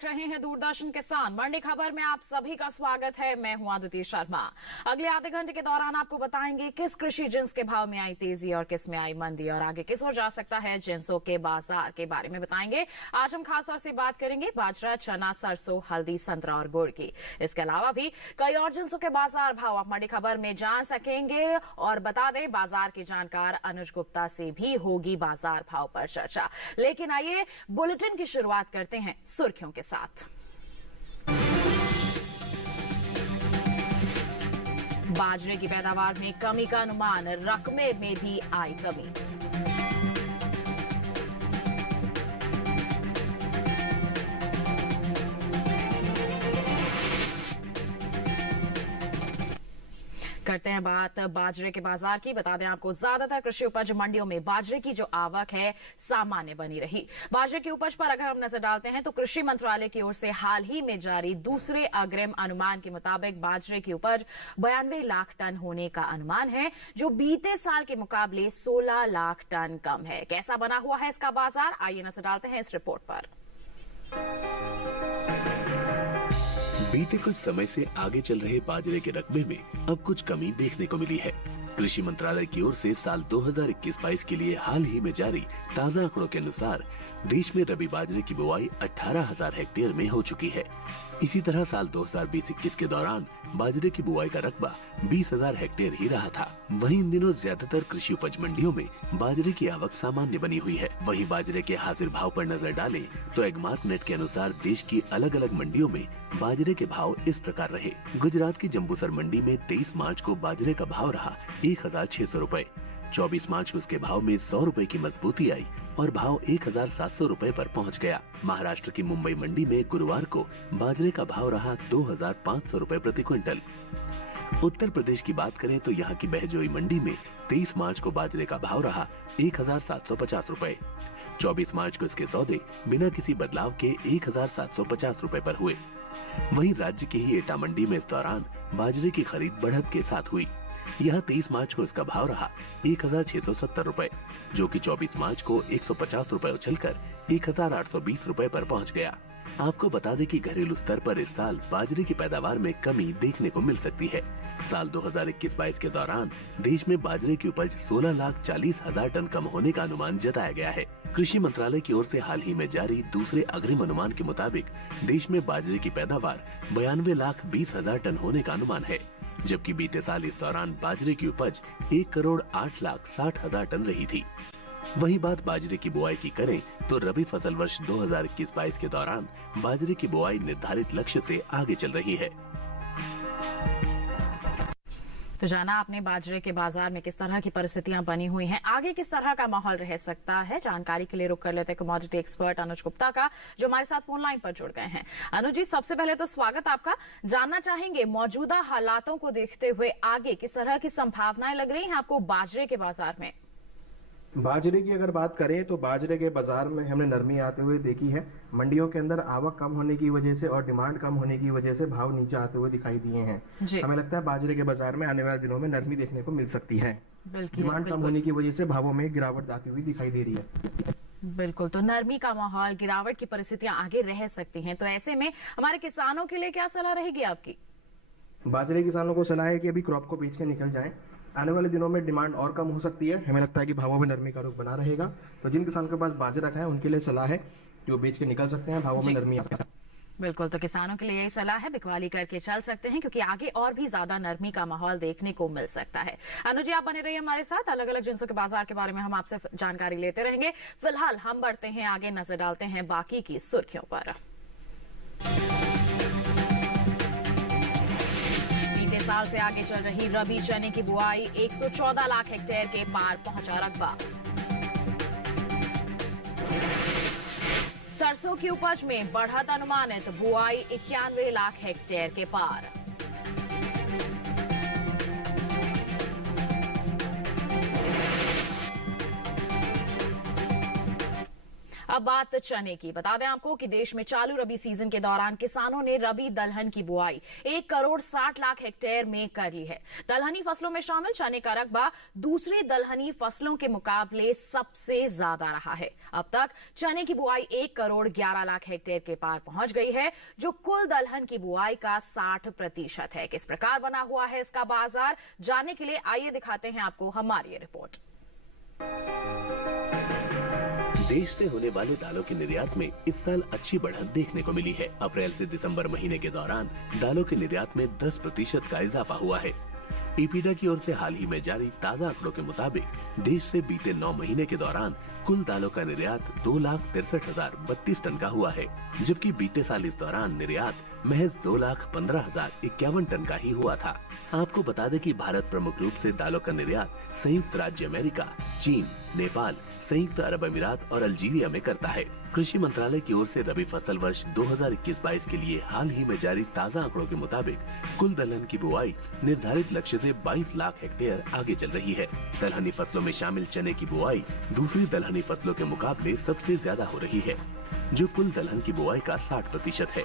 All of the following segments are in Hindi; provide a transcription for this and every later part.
देख रहे हैं दूरदर्शन किसान मंडी खबर में आप सभी का स्वागत है। मैं हूं आदित्य शर्मा। अगले आधे घंटे के दौरान आपको बताएंगे किस कृषि जिन्स के भाव में आई तेजी और किस में आई मंदी और आगे किस हो जा सकता है जिन्सों के बाजार के बारे में बताएंगे। आज हम खास तौर से बात करेंगे बाजरा, चना, सरसों, हल्दी, संतरा और गुड़ की। इसके अलावा भी कई और जिन्सों के बाजार भाव आप मंडी खबर में जान सकेंगे। और बता दें, बाजार के जानकार अनुज गुप्ता से भी होगी बाजार भाव पर चर्चा। लेकिन आइए बुलेटिन की शुरुआत करते हैं सुर्खियों के साथ। बाजरे की पैदावार में कमी का अनुमान, रकबे में भी आई कमी। करते हैं बात बाजरे के बाजार की। बता दें आपको, ज्यादातर कृषि उपज मंडियों में बाजरे की जो आवक है सामान्य बनी रही। बाजरे की उपज पर अगर हम नजर डालते हैं तो कृषि मंत्रालय की ओर से हाल ही में जारी दूसरे अग्रिम अनुमान के मुताबिक बाजरे की उपज 92 लाख टन होने का अनुमान है, जो बीते साल के मुकाबले 16 लाख टन कम है। कैसा बना हुआ है इसका बाजार, आइए नजर डालते हैं इस रिपोर्ट पर। बीते कुछ समय से आगे चल रहे बाजरे के रकबे में अब कुछ कमी देखने को मिली है। कृषि मंत्रालय की ओर से साल 2021-22 के लिए हाल ही में जारी ताज़ा आंकड़ों के अनुसार देश में रबी बाजरे की बुआई 18,000 हेक्टेयर में हो चुकी है। इसी तरह साल 2020-21 के दौरान बाजरे की बुआई का रकबा 20,000 हेक्टेयर ही रहा था। वहीं इन दिनों ज्यादातर कृषि उपज मंडियों में बाजरे की आवक सामान्य बनी हुई है। वहीं बाजरे के हाजिर भाव पर नजर डालें तो एगमार्क नेट के अनुसार देश की अलग अलग मंडियों में बाजरे के भाव इस प्रकार रहे। गुजरात की जम्बूसर मंडी में 23 मार्च को बाजरे का भाव रहा 1,600 रुपए। 24 मार्च को उसके भाव में 100 रुपए की मजबूती आई और भाव 1,700 रुपए पर पहुंच गया। महाराष्ट्र की मुंबई मंडी में गुरुवार को बाजरे का भाव रहा 2,500 रुपए प्रति क्विंटल। उत्तर प्रदेश की बात करें तो यहाँ की बहजोई मंडी में 23 मार्च को बाजरे का भाव रहा 1,750 रुपए। 24 मार्च को इसके सौदे बिना किसी बदलाव के 1,750 रुपए पर हुए। वहीं राज्य की ही एटा मंडी में इस दौरान बाजरे की खरीद बढ़त के साथ हुई। यहाँ 23 मार्च को इसका भाव रहा 1,670 रुपए, जो कि 24 मार्च को 150 रुपए उछलकर 1,820 रुपए पर पहुँच गया। आपको बता दें कि घरेलू स्तर पर इस साल बाजरे की पैदावार में कमी देखने को मिल सकती है। साल 2021-22 के दौरान देश में बाजरे की उपज 16,40,000 टन कम होने का अनुमान जताया गया है। कृषि मंत्रालय की ओर से हाल ही में जारी दूसरे अग्रिम अनुमान के मुताबिक देश में बाजरे की पैदावार 92,20,000 टन होने का अनुमान है, जबकि बीते साल इस दौरान बाजरे की उपज 1,08,60,000 टन रही थी। वही बात बाजरे की बुआई की करें तो रबी फसल वर्ष 2021-22 के दौरान बाजरे की बुआई निर्धारित लक्ष्य से आगे चल रही है। तो जाना आपने बाजरे के बाजार में किस तरह की परिस्थितियां बनी हुई हैं, आगे किस तरह का माहौल रह सकता है। जानकारी के लिए रुक कर लेते हैं कमोडिटी एक्सपर्ट अनुज गुप्ता का, जो हमारे साथ फोन लाइन पर जुड़ गए हैं। अनुज जी, सबसे पहले तो स्वागत आपका। जानना चाहेंगे मौजूदा हालातों को देखते हुए आगे किस तरह की संभावनाएं लग रही हैं आपको बाजरे के बाजार में। बाजरे की अगर बात करें तो बाजरे के बाजार में हमने नरमी आते हुए देखी है। मंडियों के अंदर आवक कम होने की वजह से और डिमांड कम होने की वजह से भाव नीचे आते हुए दिखाई दिए हैं। हमें लगता है बाजरे के बाजार में आने वाले दिनों में नरमी देखने को मिल सकती है। डिमांड कम होने की वजह से भावों में गिरावट आती हुई दिखाई दे रही है। बिल्कुल, तो नरमी का माहौल, गिरावट की परिस्थितियां आगे रह सकती हैं। तो ऐसे में हमारे किसानों के लिए क्या सलाह रहेगी आपकी? बाजरे किसानों को सलाह है कि अभी क्रॉप को बेच के निकल जाएं। आने वाले दिनों में डिमांड और कम हो सकती है। हमें लगता है कि भावों में नरमी का रुख बना रहेगा। तो जिन किसानों के पास बाजरा रखा है उनके लिए सलाह है कि वो बेच के निकल सकते हैं, भावों में नरमी आ सकती है। बिल्कुल, तो किसानों के लिए यही सलाह है, बिकवाली करके चल सकते हैं क्योंकि आगे और भी ज्यादा नरमी का माहौल देखने को मिल सकता है। अनुज जी, आप बने रहिए हमारे साथ। अलग अलग जिन्सों के बाजार के बारे में हम आपसे जानकारी लेते रहेंगे। फिलहाल हम बढ़ते हैं आगे, नजर डालते हैं बाकी की सुर्खियों पर। साल से आगे चल रही रबी चने की बुआई 114 लाख हेक्टेयर के पार पहुंचा रकबा। सरसों की उपज में बढ़त अनुमानित, बुआई 91 लाख हेक्टेयर के पार। अब बात चने की। बता दें आपको कि देश में चालू रबी सीजन के दौरान किसानों ने रबी दलहन की बुआई 1 करोड़ 60 लाख हेक्टेयर में कर ली है। दलहनी फसलों में शामिल चने का रकबा दूसरी दलहनी फसलों के मुकाबले सबसे ज्यादा रहा है। अब तक चने की बुआई 1 करोड़ 11 लाख हेक्टेयर के पार पहुंच गई है, जो कुल दलहन की बुआई का 60% है। किस प्रकार बना हुआ है इसका बाजार, जानने के लिए आइए दिखाते हैं आपको हमारी ये रिपोर्ट। देश से होने वाले दालों के निर्यात में इस साल अच्छी बढ़त देखने को मिली है। अप्रैल से दिसंबर महीने के दौरान दालों के निर्यात में 10% का इजाफा हुआ है। इपीडा की ओर से हाल ही में जारी ताज़ा आंकड़ों के मुताबिक देश से बीते 9 महीने के दौरान कुल दालों का निर्यात 2,63,032 टन का हुआ है, जबकि बीते साल इस दौरान निर्यात महज 2,15,051 टन का ही हुआ था। आपको बता दें कि भारत प्रमुख रूप से दालों का निर्यात संयुक्त राज्य अमेरिका, चीन, नेपाल, संयुक्त अरब अमीरात और अल्जीरिया में करता है। कृषि मंत्रालय की ओर से रबी फसल वर्ष 2021-22 के लिए हाल ही में जारी ताज़ा आंकड़ों के मुताबिक कुल दलहन की बुआई निर्धारित लक्ष्य से 22 लाख हेक्टेयर आगे चल रही है। दलहनी फसलों में शामिल चने की बुआई दूसरी दलहनी फसलों के मुकाबले सबसे ज्यादा हो रही है, जो कुल दलहन की बुआई का 60% है।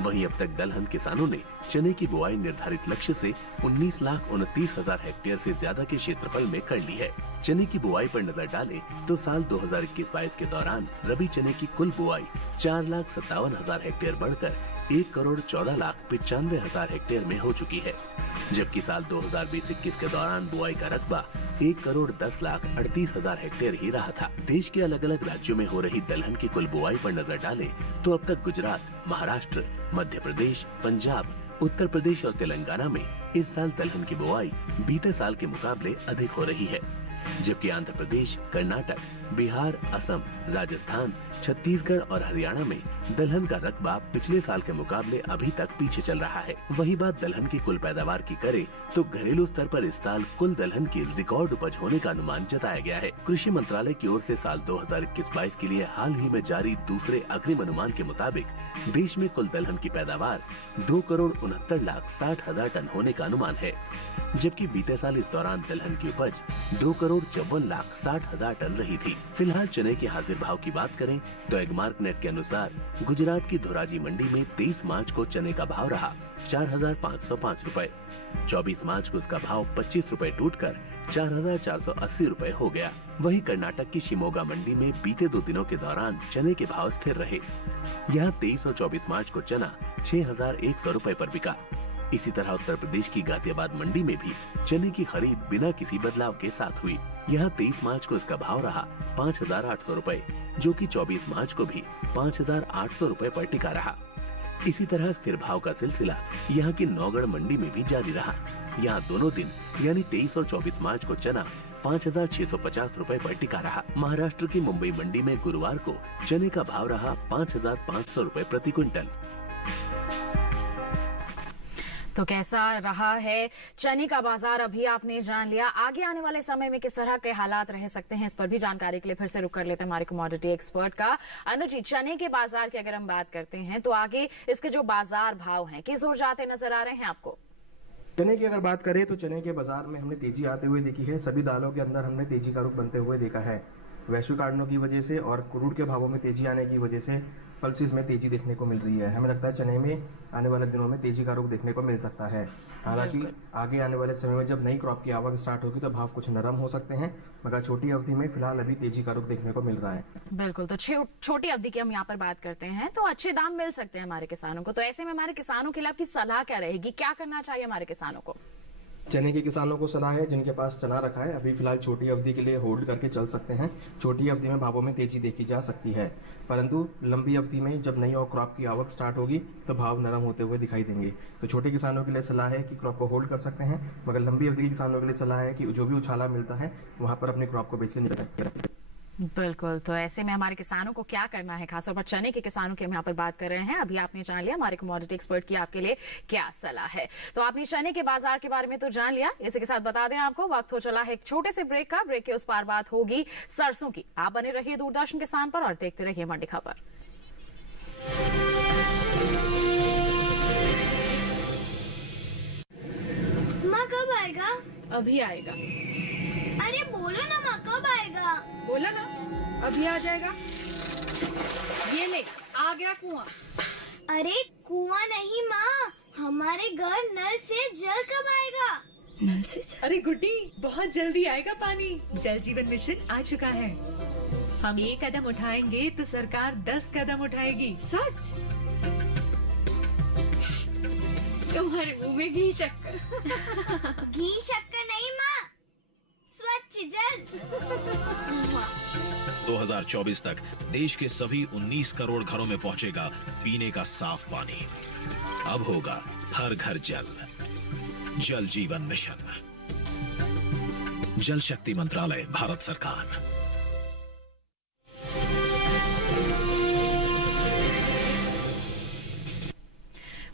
वहीं अब तक दलहन किसानों ने चने की बुआई निर्धारित लक्ष्य से 19,29,000 हेक्टेयर से ज्यादा के क्षेत्रफल में कर ली है। चने की बुआई पर नजर डालें तो साल 2021-22 के दौरान रबी चने की कुल बुआई 4,57,000 हेक्टेयर बढ़कर 1 करोड़ 14 लाख 95,000 हेक्टेयर में हो चुकी है, जबकि साल 2020-21 के दौरान बुआई का रकबा 1 करोड़ 10 लाख 38,000 हेक्टेयर ही रहा था। देश के अलग अलग राज्यों में हो रही दलहन की कुल बुआई पर नजर डालें तो अब तक गुजरात, महाराष्ट्र, मध्य प्रदेश, पंजाब, उत्तर प्रदेश और तेलंगाना में इस साल दलहन की बुआई बीते साल के मुकाबले अधिक हो रही है, जबकि आंध्र प्रदेश, कर्नाटक, बिहार, असम, राजस्थान, छत्तीसगढ़ और हरियाणा में दलहन का रकबा पिछले साल के मुकाबले अभी तक पीछे चल रहा है। वही बात दलहन की कुल पैदावार की करें तो घरेलू स्तर पर इस साल कुल दलहन की रिकॉर्ड उपज होने का अनुमान जताया गया है। कृषि मंत्रालय की ओर से साल 2021-22 के लिए हाल ही में जारी दूसरे अग्रिम अनुमान के मुताबिक देश में कुल दलहन की पैदावार 2 करोड़ 69 लाख 60,000 टन होने का अनुमान है, जबकि बीते साल इस दौरान दलहन की उपज 2 करोड़ 54 लाख 60,000 टन रही थी। फिलहाल चने के हाजिर भाव की बात करें तो एगमार्क नेट के अनुसार गुजरात की धोराजी मंडी में 23 मार्च को चने का भाव रहा 4,505 रुपए। 24 मार्च को इसका भाव 25 रुपए टूटकर 4,480 रुपए हो गया। वहीं कर्नाटक की शिमोगा मंडी में बीते 2 दिनों के दौरान चने के भाव स्थिर रहे। यहाँ 23 और 24 मार्च को चना 6,100 रुपए पर बिका। इसी तरह उत्तर प्रदेश की गाजियाबाद मंडी में भी चने की खरीद बिना किसी बदलाव के साथ हुई। यहाँ 23 मार्च को इसका भाव रहा 5,800 रुपए, जो कि 24 मार्च को भी 5,800 रुपए पर टिका रहा। इसी तरह स्थिर भाव का सिलसिला यहाँ की नौगढ़ मंडी में भी जारी रहा। यहाँ दोनों दिन यानी 23 और 24 मार्च को चना 5,650 रुपए पर टिका रहा। महाराष्ट्र की मुंबई मंडी में गुरुवार को चने का भाव रहा 5,500 रुपए प्रति क्विंटल। तो कैसा रहा है चने का बाजार, अभी आपने जान लिया। आगे आने वाले समय में किस तरह के हालात रह सकते हैं, इस पर भी जानकारी के लिए फिर से रुक कर लेते हैं हमारे कमोडिटी एक्सपर्ट का। अनुज जी, चने के बाजार की अगर हम बात करते हैं तो आगे इसके जो बाजार भाव हैं किस ओर जाते नजर आ रहे हैं आपको? चने की अगर बात करें तो चने के बाजार में हमने तेजी आते हुए देखी है। सभी दालों के अंदर हमने तेजी का रुख बनते हुए देखा है। वैश्विक कारणों की वजह से और क्रूड के भावों में तेजी आने की वजह से पल्सेस में तेजी देखने को मिल रही है। हमें लगता है चने में आने वाले दिनों में तेजी का रुख देखने को मिल सकता है। हालांकि आगे आने वाले समय में जब नई क्रॉप की आवक स्टार्ट होगी तो भाव कुछ नरम हो सकते हैं, मगर छोटी अवधि में फिलहाल अभी तेजी का रुख देखने को मिल रहा है। बिल्कुल, तो छोटी अवधि की हम यहाँ पर बात करते हैं तो अच्छे दाम मिल सकते हैं हमारे किसानों को। तो ऐसे में हमारे किसानों के लिए आपकी सलाह क्या रहेगी, क्या करना चाहिए हमारे किसानों को? चने के किसानों को सलाह है जिनके पास चना रखा है अभी फिलहाल छोटी अवधि के लिए होल्ड करके चल सकते हैं। छोटी अवधि में भावों में तेजी देखी जा सकती है, परंतु लंबी अवधि में जब नई और क्रॉप की आवक स्टार्ट होगी तो भाव नरम होते हुए दिखाई देंगे। तो छोटे किसानों के लिए सलाह है कि क्रॉप को होल्ड कर सकते हैं, मगर लंबी अवधि के किसानों के लिए सलाह है कि जो भी उछाला मिलता है वहां पर अपनी क्रॉप को बेच के निकल। बिल्कुल, तो ऐसे में हमारे किसानों को क्या करना है, खासतौर पर चने के किसानों की हम यहाँ पर बात कर रहे हैं। अभी आपने जान लिया हमारे कमोडिटी एक्सपर्ट की आपके लिए क्या सलाह है। तो आपने चने के बाजार के बारे में तो जान लिया। इसी के साथ बता दें आपको वक्त हो चला है एक छोटे से ब्रेक का। ब्रेक के उस पार बात होगी सरसों की। आप बने रहिए दूरदर्शन किसान पर और देखते रहिए मंडी खबर। माँ कब आएगा? अभी आएगा। अरे बोलो ना माँ कब आएगा? बोला ना अभी आ जाएगा। ये ले, आ गया कुआं। अरे कुआं नहीं माँ, हमारे घर नल से जल कब आएगा? नल से जल? अरे गुड्डी, बहुत जल्दी आएगा पानी। जल जीवन मिशन आ चुका है। हम 1 कदम उठाएंगे तो सरकार 10 कदम उठाएगी। सच? तुम्हारे मुंह में घी शक्कर। घी शक्कर नहीं माँ, स्वच्छ जल। 2024 तक देश के सभी 19 करोड़ घरों में पहुंचेगा पीने का साफ पानी। अब होगा हर घर जल। जल जीवन मिशन, जल शक्ति मंत्रालय, भारत सरकार।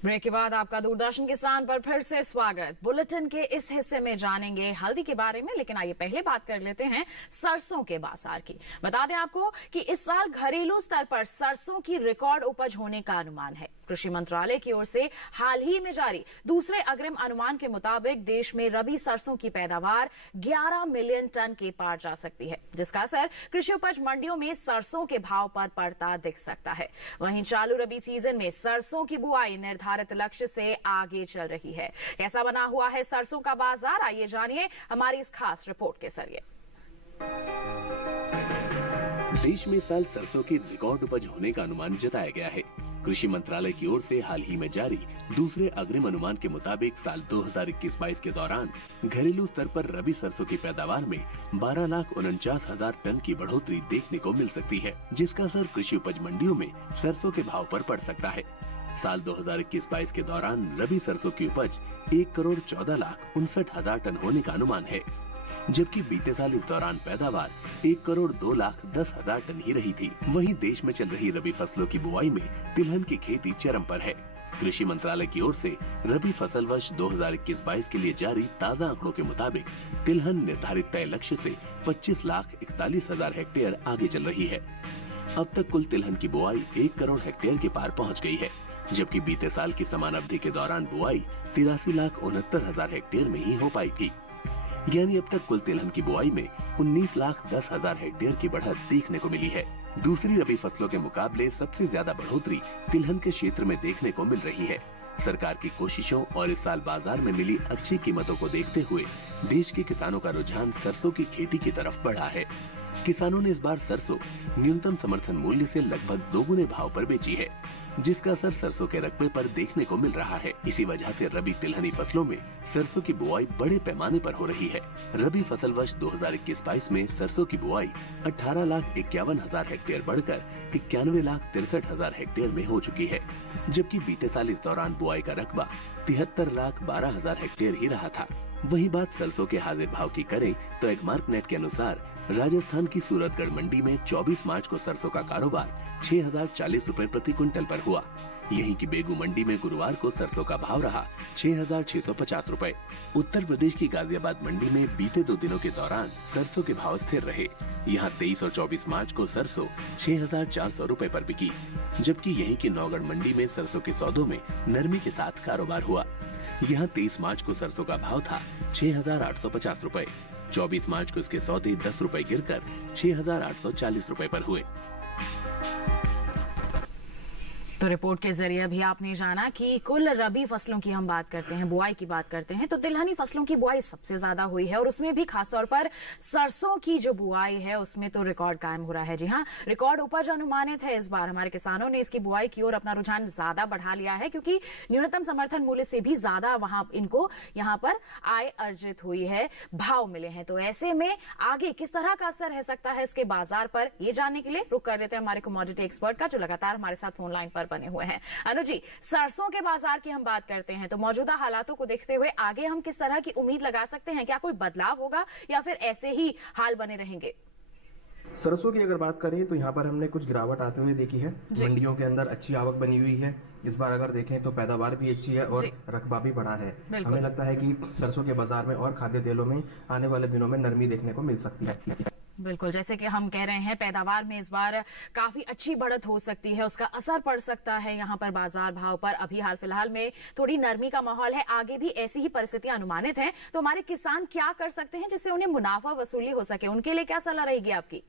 ब्रेक के बाद आपका दूरदर्शन किसान पर फिर से स्वागत। बुलेटिन के इस हिस्से में जानेंगे हल्दी के बारे में, लेकिन आइए पहले बात कर लेते हैं सरसों के बाजार की। बता दें आपको कि इस साल घरेलू स्तर पर सरसों की रिकॉर्ड उपज होने का अनुमान है। कृषि मंत्रालय की ओर से हाल ही में जारी दूसरे अग्रिम अनुमान के मुताबिक देश में रबी सरसों की पैदावार 11 मिलियन टन के पार जा सकती है, जिसका असर कृषि उपज मंडियों में सरसों के भाव पर पड़ता दिख सकता है। वहीं चालू रबी सीजन में सरसों की बुआई निर्धारित लक्ष्य से आगे चल रही है। कैसा बना हुआ है सरसों का बाजार, आइए जानिए हमारी इस खास रिपोर्ट के जरिए। देश में इस साल सरसों की रिकॉर्ड उपज होने का अनुमान जताया गया है। कृषि मंत्रालय की ओर से हाल ही में जारी दूसरे अग्रिम अनुमान के मुताबिक साल 2021-22 के दौरान घरेलू स्तर पर रबी सरसों की पैदावार में 12,49,000 टन की बढ़ोतरी देखने को मिल सकती है, जिसका असर कृषि उपज मंडियों में सरसों के भाव पर पड़ सकता है। साल 2021-22 के दौरान रबी सरसों की उपज 1,14,59,000 टन होने का अनुमान है, जबकि बीते साल इस दौरान पैदावार 1,02,10,000 टन ही रही थी। वहीं देश में चल रही रबी फसलों की बुआई में तिलहन की खेती चरम पर है। कृषि मंत्रालय की ओर से रबी फसल वर्ष 2021-22 के लिए जारी ताज़ा आंकड़ों के मुताबिक तिलहन निर्धारित तय लक्ष्य से 25,41,000 हेक्टेयर आगे चल रही है। अब तक कुल तिलहन की बुआई 1 करोड़ हेक्टेयर के पार पहुँच गयी है, जबकि बीते साल की समान अवधि के दौरान बुआई 83,69,000 हेक्टेयर में ही हो पाई थी। यानी अब तक कुल तिलहन की बुआई में 19,10,000 हेक्टेयर की बढ़त देखने को मिली है। दूसरी रबी फसलों के मुकाबले सबसे ज्यादा बढ़ोतरी तिलहन के क्षेत्र में देखने को मिल रही है। सरकार की कोशिशों और इस साल बाजार में मिली अच्छी कीमतों को देखते हुए देश के किसानों का रुझान सरसों की खेती की तरफ बढ़ा है। किसानों ने इस बार सरसों न्यूनतम समर्थन मूल्य से लगभग 2 गुने भाव पर बेची है, जिसका असर सरसों के रकबे पर देखने को मिल रहा है। इसी वजह से रबी तिलहनी फसलों में सरसों की बुआई बड़े पैमाने पर हो रही है। रबी फसल वर्ष 2021-22 में सरसों की बुआई 18,51,000 हेक्टेयर बढ़कर 91,63,000 हेक्टेयर में हो चुकी है, जबकि बीते साल इस दौरान बुआई का रकबा 73,12,000 हेक्टेयर ही रहा था। वही बात सरसों के हाजिर भाव की करें तो एगमार्क नेट के अनुसार राजस्थान की सूरतगढ़ मंडी में 24 मार्च को सरसों का कारोबार 6,040 रुपए प्रति क्विंटल पर हुआ। यहीं की बेगू मंडी में गुरुवार को सरसों का भाव रहा 6,650 रुपए। उत्तर प्रदेश की गाजियाबाद मंडी में बीते 2 दिनों के दौरान सरसों के भाव स्थिर रहे। यहाँ 23 और 24 मार्च को सरसों 6,400 रुपए पर बिकी, जबकि यहीं की नौगढ़ मंडी में सरसों के सौदों में नरमी के साथ कारोबार हुआ। यहाँ 23 मार्च को सरसों का भाव था 6,850 रुपए। 24 मार्च को इसके सौदे 10 रुपए गिरकर 6,840 रुपए पर हुए। तो रिपोर्ट के जरिए भी आपने जाना कि कुल रबी फसलों की हम बात करते हैं, बुआई की बात करते हैं, तो तिलहनी फसलों की बुआई सबसे ज्यादा हुई है और उसमें भी खासतौर पर सरसों की जो बुआई है उसमें तो रिकॉर्ड कायम हो रहा है। जी हाँ, रिकॉर्ड उपज अनुमानित है। इस बार हमारे किसानों ने इसकी बुआई की ओर अपना रुझान ज्यादा बढ़ा लिया है, क्योंकि न्यूनतम समर्थन मूल्य से भी ज्यादा वहां इनको यहाँ पर आय अर्जित हुई है, भाव मिले हैं। तो ऐसे में आगे किस तरह का असर रह सकता है इसके बाजार पर, ये जानने के लिए रुक कर लेते हैं हमारे कमोडिटी एक्सपर्ट का, जो लगातार हमारे साथ फोन लाइन पर बने हुए हैं। अनु जी, सरसों के बाजार की हम बात करते हैं तो मौजूदा हालातों को देखते हुए आगे हम किस तरह की उम्मीद लगा सकते हैं? क्या कोई बदलाव होगा या फिर ऐसे ही हाल बने रहेंगे? सरसों की अगर बात करें तो यहाँ पर हमने कुछ गिरावट आते हुए देखी है। मंडियों के अंदर अच्छी आवक बनी हुई है। इस बार अगर देखें तो पैदावार भी अच्छी है और रकबा भी बढ़ा है। हमें लगता है कि सरसों के बाजार में और खाद्य तेलों में आने वाले दिनों में नरमी देखने को मिल सकती है। बिल्कुल, जैसे कि हम कह रहे हैं पैदावार में इस बार काफी अच्छी बढ़त हो सकती है, उसका असर पड़ सकता है यहाँ पर बाजार भाव पर। अभी हाल फिलहाल में थोड़ी नरमी का माहौल है, आगे भी ऐसी ही परिस्थितियां अनुमानित हैं। तो हमारे किसान क्या कर सकते हैं जिससे उन्हें मुनाफा वसूली हो सके? उनके लिए क्या सलाह रहेगी आपकी?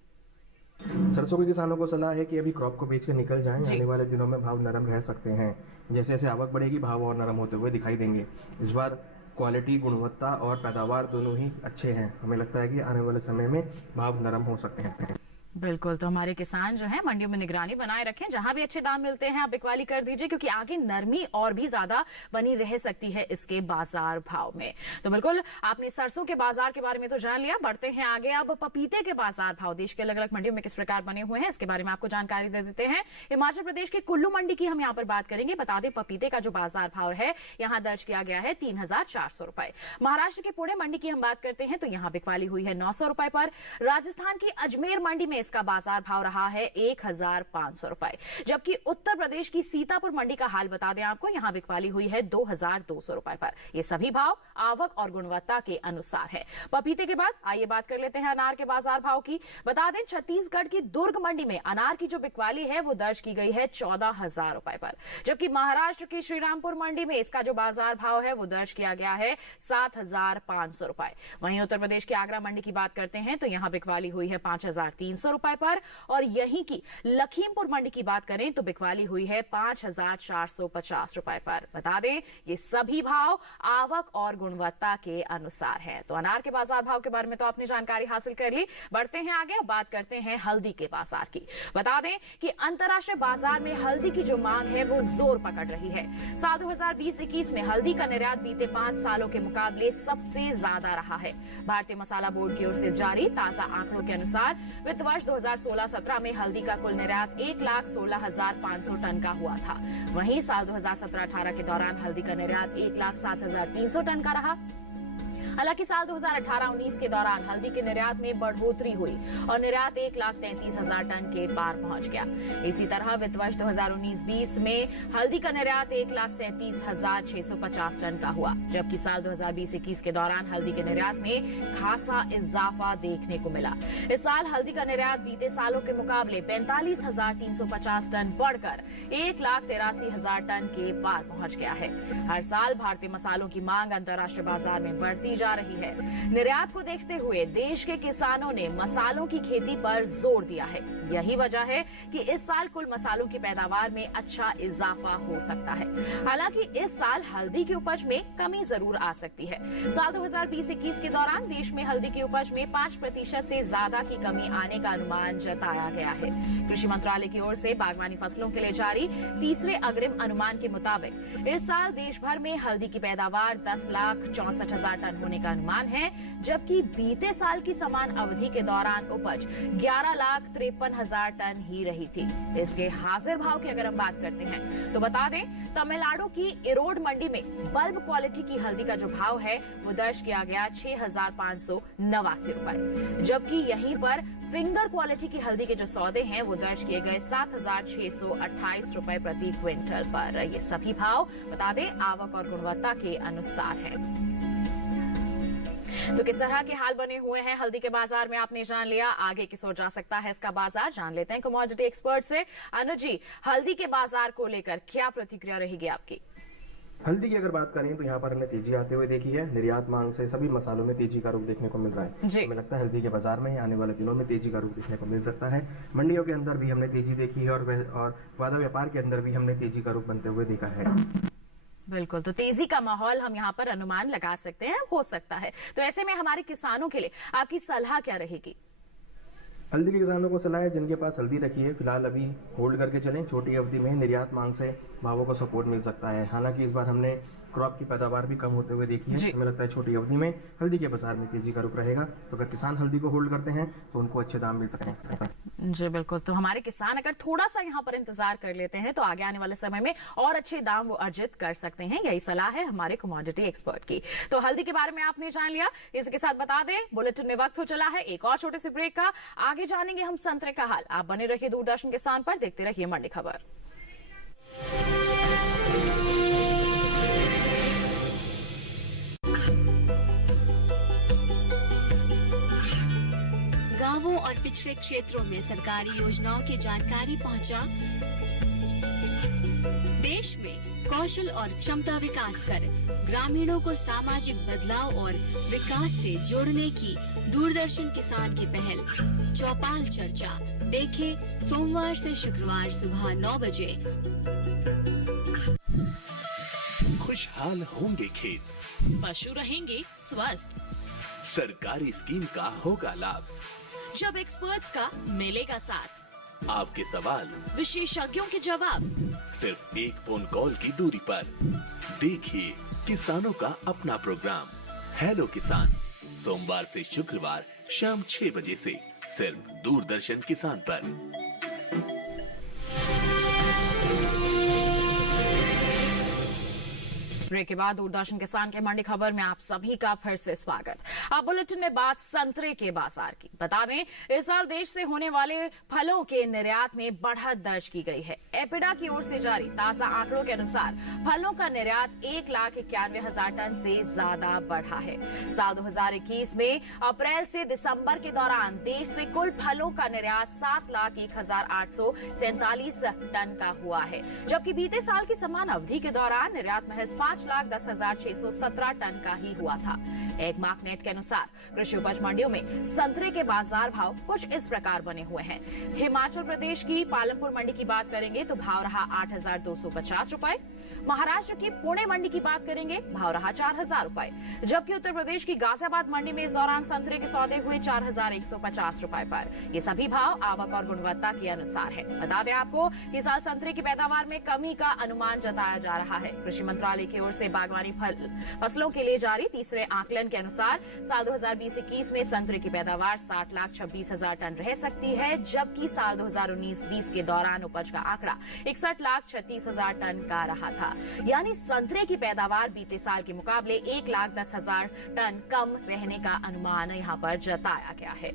सरसों के किसानों को सलाह है कि अभी क्रॉप को बेच के निकल जाएं। आने वाले दिनों में भाव नरम रह सकते हैं। जैसे जैसे आवक बढ़ेगी भाव और नरम होते हुए दिखाई देंगे। इस बार क्वालिटी, गुणवत्ता और पैदावार दोनों ही अच्छे हैं। हमें लगता है कि आने वाले समय में भाव नरम हो सकते हैं। बिल्कुल, तो हमारे किसान जो हैं मंडियों में निगरानी बनाए रखें। जहां भी अच्छे दाम मिलते हैं आप बिकवाली कर दीजिए, क्योंकि आगे नरमी और भी ज्यादा बनी रह सकती है इसके बाजार भाव में। तो बिल्कुल आपने सरसों के बाजार के बारे में तो जान लिया। बढ़ते हैं आगे। अब पपीते के बाजार भाव देश के अलग अलग मंडियों में किस प्रकार बने हुए हैं इसके बारे में आपको जानकारी दे देते हैं। हिमाचल प्रदेश के कुल्लू मंडी की हम यहाँ पर बात करेंगे। बता दें पपीते का जो बाजार भाव है यहाँ दर्ज किया गया है 3,400 रुपए। महाराष्ट्र के पुणे मंडी की हम बात करते हैं तो यहाँ बिकवाली हुई है 900 रुपए पर। राजस्थान की अजमेर मंडी में इसका बाजार भाव रहा है 1,500 रुपए। जबकि उत्तर प्रदेश की सीतापुर मंडी का हाल बता दें आपको, यहां बिकवाली हुई है 2,200 रुपए पर। ये सभी भाव आवक और गुणवत्ता के अनुसार है। पपीते के बाद आइए बात कर लेते हैं अनार के बाजार भाव की। बता दें छत्तीसगढ़ की दुर्ग मंडी में अनार की जो बिकवाली है वो दर्ज की गई है 14,000 रुपए पर। जबकि महाराष्ट्र की श्रीरामपुर मंडी में इसका जो बाजार भाव है वो दर्ज किया गया है 7,500 रुपए। वहीं उत्तर प्रदेश की आगरा मंडी की बात करते हैं तो यहां बिकवाली हुई है 5,300 रुपए पर। और यहीं की लखीमपुर मंडी की बात करें तो बिकवाली हुई है 5,450 रुपए पर। बता दें ये सभी भाव आवक और गुणवत्ता के अनुसार हैं। तो अनार के बाजार भाव के बारे में तो आपने जानकारी हासिल कर ली। बढ़ते हैं आगे, अब बात करते हैं हल्दी के बाजार की। बता दें कि अंतर्राष्ट्रीय बाजार में हल्दी की जो मांग है वो जोर पकड़ रही है। साल 2020-21 में हल्दी का निर्यात बीते 5 सालों के मुकाबले सबसे ज्यादा रहा है। भारतीय मसाला बोर्ड की ओर से जारी ताजा आंकड़ों के अनुसार वित्त वर्ष 2016-17 में हल्दी का कुल निर्यात 1,16,500 टन का हुआ था। वहीं साल 2017-18 के दौरान हल्दी का निर्यात 1,07,300 टन का रहा। हालांकि साल 2018-19 के दौरान हल्दी के निर्यात में बढ़ोतरी हुई और निर्यात 1,33,000 टन के पार पहुंच गया। इसी तरह वित्त वर्ष 2019-20 में हल्दी का निर्यात 1,37,650 टन का हुआ। जबकि साल 2020-21 के दौरान हल्दी के निर्यात में खासा इजाफा देखने को मिला। इस साल हल्दी का निर्यात बीते सालों के मुकाबले 45,350 टन बढ़कर 1,83,000 टन के पार पहुंच गया है। हर साल भारतीय मसालों की मांग अंतर्राष्ट्रीय बाजार में बढ़ती जा रही है। निर्यात को देखते हुए देश के किसानों ने मसालों की खेती पर जोर दिया है। यही वजह है कि इस साल कुल मसालों की पैदावार में अच्छा इजाफा हो सकता है। हालांकि इस साल हल्दी की उपज में कमी जरूर आ सकती है। साल 2020-21 के दौरान देश में हल्दी की उपज में 5% से ज्यादा की कमी आने का अनुमान जताया गया है। कृषि मंत्रालय की ओर से बागवानी फसलों के लिए जारी तीसरे अग्रिम अनुमान के मुताबिक इस साल देश भर में हल्दी की पैदावार 10,64,000 टन होने का अनुमान है। जबकि बीते साल की समान अवधि के दौरान उपज 11,53,000 टन ही रही थी। इसके हाजिर भाव की अगर हम बात करते हैं तो बता दें तमिलनाडु की इरोड मंडी में बल्ब क्वालिटी की हल्दी का जो भाव है वो दर्ज किया गया 6,589 रुपए। जबकि यहीं पर फिंगर क्वालिटी की हल्दी के जो सौदे हैं वो दर्ज किए गए 7,628 रुपए प्रति क्विंटल पर। ये सभी भाव बता दें आवक और गुणवत्ता के अनुसार है। तो किस तरह के हाल बने हुए हैं हल्दी के बाजार में आपने जान लिया। आगे किस ओर जा सकता है इसका बाजार, जान लेते हैं कमोडिटी एक्सपर्ट से। अनुज जी, हल्दी के बाजार को लेकर क्या प्रतिक्रिया रहेगी आपकी? हल्दी की अगर बात करें तो यहाँ पर हमने तेजी आते हुए देखी है। निर्यात मांग से सभी मसालों में तेजी का रुख देखने को मिल रहा है। हमें लगता है हल्दी के बाजार में आने वाले दिनों में तेजी का रुख देखने को मिल सकता है। मंडियों के अंदर भी हमने तेजी देखी है और वादा व्यापार के अंदर भी हमने तेजी का रुख बनते हुए देखा है। बिल्कुल, तो तेजी का माहौल हम यहाँ पर अनुमान लगा सकते हैं, हो सकता है। तो ऐसे में हमारे किसानों के लिए आपकी सलाह क्या रहेगी? हल्दी के किसानों को सलाह है जिनके पास हल्दी रखी है फिलहाल अभी होल्ड करके चलें। छोटी अवधि में निर्यात मांग से भावों को सपोर्ट मिल सकता है। हालांकि इस बार हमने क्रॉप की पैदावार भी कम होते हुए देखी है। हमें लगता है छोटी अवधि में हल्दी के बाजार में तेजी का रुख रहेगा। तो अगर किसान हल्दी को होल्ड करते हैं तो उनको अच्छे दाम मिल सकते हैं। जी बिल्कुल, तो हमारे किसान अगर थोड़ा सा यहाँ पर इंतजार कर लेते हैं तो आगे आने वाले समय में और अच्छे दाम वो अर्जित कर सकते हैं। यही सलाह है हमारे कमोडिटी एक्सपर्ट की। तो हल्दी के बारे में आपने जान लिया। इसके साथ बता दें बुलेटिन में वक्त हो चला है एक और छोटे से ब्रेक का। आगे जानेंगे हम संतरे का हाल। आप बने रहिए दूरदर्शन किसान पर, देखते रहिए मंडी खबर। गांवों और पिछड़े क्षेत्रों में सरकारी योजनाओं की जानकारी पहुंचा। देश में कौशल और क्षमता विकास कर ग्रामीणों को सामाजिक बदलाव और विकास से जोड़ने की दूरदर्शन किसान की पहल चौपाल चर्चा देखें सोमवार से शुक्रवार सुबह 9 बजे। खुशहाल होंगे खेत, पशु रहेंगे स्वस्थ, सरकारी स्कीम का होगा लाभ, जब एक्सपर्ट्स का मिलेगा साथ, आपके सवाल विशेषज्ञों के जवाब, सिर्फ एक फोन कॉल की दूरी पर। देखिए किसानों का अपना प्रोग्राम हेलो किसान, सोमवार से शुक्रवार शाम 6 बजे से सिर्फ दूरदर्शन किसान पर। ब्रेक के बाद दूरदर्शन किसान के मंडी खबर में आप सभी का फिर से स्वागत। अब बुलेटिन में बात संतरे के बाजार की। बता दें, इस साल देश से होने वाले फलों के निर्यात में बढ़त दर्ज की गई है। एपिडा की ओर से जारी ताजा आंकड़ों के अनुसार फलों का निर्यात 1,91,000 टन से ज्यादा बढ़ा है। साल 2021 में अप्रैल से दिसंबर के दौरान देश से कुल फलों का निर्यात 7,01,847 टन का हुआ है, जबकि बीते साल की समान अवधि के दौरान निर्यात महज 5,10,617 टन का ही हुआ था। एगमार्क नेट के अनुसार कृषि उपज मंडियों में संतरे के बाजार भाव कुछ इस प्रकार बने हुए हैं। हिमाचल प्रदेश की पालमपुर मंडी की बात करेंगे तो भाव रहा 8,250 रुपए। महाराष्ट्र की पुणे मंडी की बात करेंगे, भाव रहा 4,000 रुपए, जबकि उत्तर प्रदेश की गाजियाबाद मंडी में इस दौरान संतरे के सौदे हुए 4,150 रुपए पर। ये सभी भाव आवक और गुणवत्ता के अनुसार है। बता दें आपको कि साल संतरे की पैदावार में कमी का अनुमान जताया जा रहा है। कृषि मंत्रालय की ओर से बागवानी फसलों के लिए जारी तीसरे आकलन के अनुसार साल 2020-21 में संतरे की पैदावार 60,26,000 टन रह सकती है, जबकि साल 2019-20 के दौरान उपज का आंकड़ा 61,36,000 टन का रहा था। यानी संतरे की पैदावार बीते साल के मुकाबले 1,10,000 टन कम रहने का अनुमान यहां पर जताया गया है।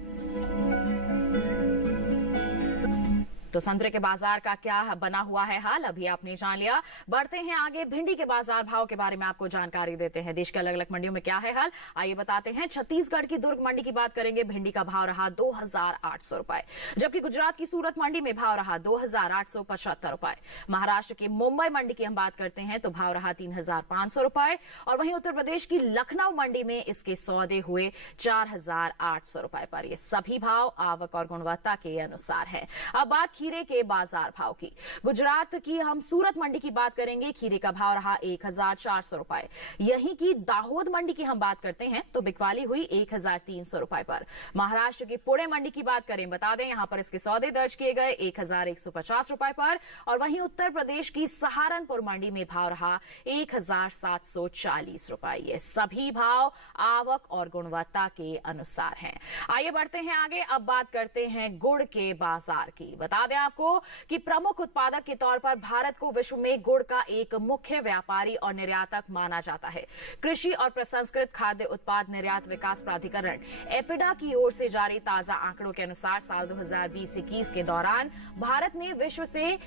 तो संतरे के बाजार का क्या बना हुआ है हाल, अभी आपने जान लिया। बढ़ते हैं आगे, भिंडी के बाजार भाव के बारे में आपको जानकारी देते हैं। देश के अलग अलग मंडियों में क्या है हाल, आइए बताते हैं। छत्तीसगढ़ की दुर्ग मंडी की बात करेंगे, भिंडी का भाव रहा 2,800 रुपए, जबकि गुजरात की सूरत मंडी में भाव रहा 2,875 रुपए। महाराष्ट्र की मुंबई मंडी की हम बात करते हैं तो भाव रहा 3,500 रुपए, और वहीं उत्तर प्रदेश की लखनऊ मंडी में इसके सौदे हुए 4,800 रुपए पर। ये सभी भाव आवक और गुणवत्ता के अनुसार है। अब बात खीरे के बाजार भाव की। गुजरात की हम सूरत मंडी की बात करेंगे, खीरे का भाव रहा 1,400 रुपए। यहीं की दाहोद मंडी की हम बात करते हैं तो बिकवाली हुई 1,300 रुपए पर। महाराष्ट्र की पुणे मंडी की बात करें, बता दें यहां पर इसके सौदे दर्ज किए गए 1,150 रुपए पर, और वहीं उत्तर प्रदेश की सहारनपुर मंडी में भाव रहा 1,740 रुपए। ये सभी भाव आवक और गुणवत्ता के अनुसार हैं। आइए बढ़ते हैं आगे, अब बात करते हैं गुड़ के बाजार की। बता दें आपको कि प्रमुख उत्पादक के तौर पर भारत को विश्व में गुड़ का एक मुख्य व्यापारी और निर्यातक माना जाता है। कृषि और प्रसंस्कृत खाद्य उत्पाद निर्यात विकास प्राधिकरण एपिडा की ओर से जारी ताजा आंकड़ों के अनुसार साल 2020-21 के दौरान भारत ने विश्व से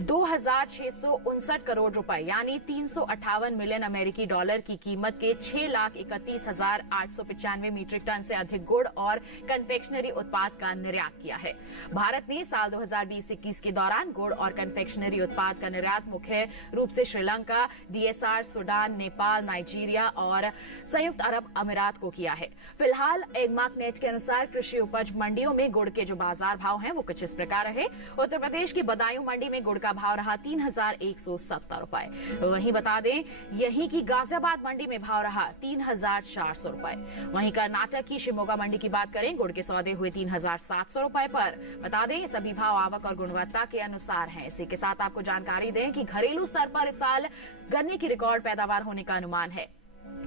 2,659 करोड़ रुपए यानी 358 मिलियन अमेरिकी डॉलर की कीमत के 6,31,895 मीट्रिक टन से अधिक गुड़ और कन्फेक्शनरी उत्पाद का निर्यात किया है। भारत ने साल 2020-21 के दौरान गुड़ और कन्फेक्शनरी उत्पाद का निर्यात मुख्य रूप से Sri Lanka, DSR, Sudan, Nepal, Nigeria और संयुक्त अरब अमीरात को किया है। फिलहाल एगमार्क नेट के अनुसार कृषि उपज मंडियों में गुड़ के जो बाजार भाव हैं वो कुछ इस प्रकार रहे। उत्तर प्रदेश की बदायूं मंडी में गुड़ का भाव रहा 3,170 रुपए। वहीं बता दें यहीं की गाजियाबाद मंडी में भाव रहा 3,400 रुपए। वहीं कर्नाटक की शिमोगा मंडी की बात करें, गुड़ के सौदे हुए 3,700 रुपए पर। बता दें सभी भाव आवक और गुणवत्ता के अनुसार हैं। इसी के साथ आपको जानकारी दें कि घरेलू स्तर पर इस साल गन्ने की रिकॉर्ड पैदावार होने का अनुमान है।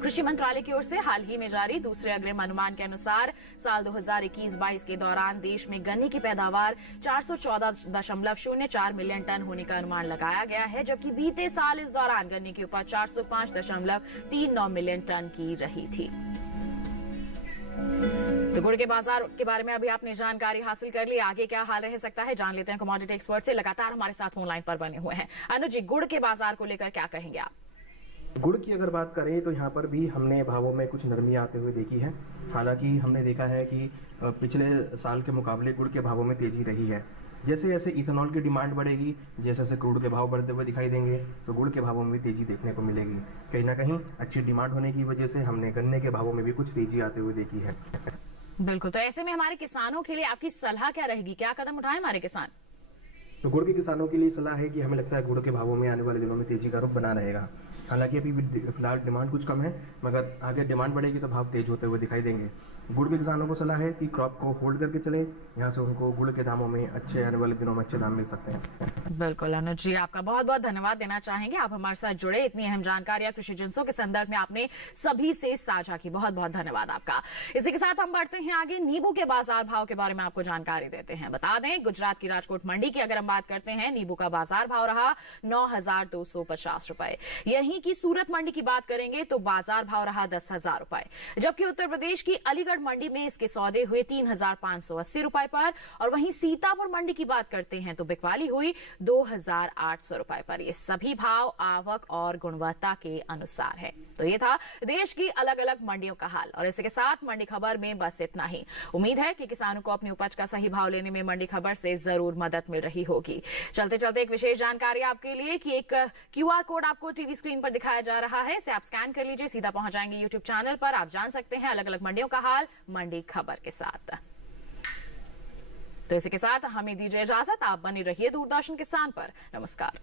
कृषि मंत्रालय की ओर से हाल ही में जारी दूसरे अग्रिम अनुमान के अनुसार साल 2021-22 के दौरान देश में गन्ने की पैदावार 414.04 मिलियन टन होने का अनुमान लगाया गया है, जबकि बीते साल इस दौरान गन्ने की उपज 405.39 मिलियन टन की रही थी। तो गुड़ के बाजार के बारे में अभी आपने जानकारी हासिल कर ली। आगे क्या हाल रह सकता है जान लेते हैं कमोडिटी एक्सपर्ट से। लगातार हमारे साथ फोन लाइन पर बने हुए हैं अनुज जी, गुड़ के बाजार को लेकर क्या कहेंगे आप? गुड़ की अगर बात करें तो यहाँ पर भी हमने भावों में कुछ नरमी आते हुए देखी है। हालांकि हमने देखा है कि पिछले साल के मुकाबले गुड़ के भावों में तेजी रही है। जैसे जैसे इथेनॉल की डिमांड बढ़ेगी, जैसे जैसे क्रूड के भाव बढ़ते हुए दिखाई देंगे, तो गुड़ के भावों में भी तेजी देखने को मिलेगी। कहीं ना कहीं अच्छी डिमांड होने की वजह से हमने गन्ने के भावों में भी कुछ तेजी आते हुए देखी है। बिल्कुल, तो ऐसे में हमारे किसानों के लिए आपकी सलाह क्या रहेगी, क्या कदम उठाएं हमारे किसान? तो गुड़ के किसानों के लिए सलाह है कि हमें लगता है गुड़ के भावों में आने वाले दिनों में तेजी का रुख बना रहेगा। हालांकि अभी फिलहाल डिमांड कुछ कम है, मगर आगे डिमांड बढ़ेगी तो भाव तेज होते हुए दिखाई देंगे। गुड़ के किसानों को सलाह है कि क्रॉप को होल्ड करके चलें, यहाँ से उनको गुड़ के दामों में अच्छे आने वाले दिनों में अच्छे दाम मिल सकते हैं। बिल्कुल अनुज जी, आपका बहुत बहुत धन्यवाद देना चाहेंगे, आप हमारे साथ जुड़े, इतनी अहम जानकारियां कृषि जिंसों के संदर्भ में आपने सभी से साझा की, बहुत बहुत धन्यवाद आपका। इसी के साथ हम बढ़ते हैं आगे, नींबू के बाजार भाव के बारे में आपको जानकारी देते हैं। बता दें, गुजरात की राजकोट मंडी की अगर हम बात करते हैं, नींबू का बाजार भाव रहा 9,250 रुपए। यहीं की सूरत मंडी की बात करेंगे तो बाजार भाव रहा 10,000 रुपए, जबकि उत्तर प्रदेश की अलीगढ़ मंडी में इसके सौदे हुए 3,580 रुपए पर, और वहीं सीतापुर मंडी की बात करते हैं तो बिकवाली हुई 2,800 रुपए पर। ये सभी भाव आवक और गुणवत्ता के अनुसार है। तो ये था देश की अलग अलग मंडियों का हाल, और इसी के साथ मंडी खबर में बस इतना ही। उम्मीद है कि किसानों को अपनी उपज का सही भाव लेने में मंडी खबर से जरूर मदद मिल रही होगी। चलते चलते एक विशेष जानकारी आपके लिए कि एक QR कोड आपको टीवी स्क्रीन पर दिखाया जा रहा है, इसे आप स्कैन कर लीजिए, सीधा पहुंच जाएंगे YouTube चैनल पर। आप जान सकते हैं अलग अलग मंडियों का हाल मंडी खबर के साथ। तो इसी के साथ हमें दीजिए इजाजत, आप बने रहिए दूरदर्शन किसान पर। नमस्कार।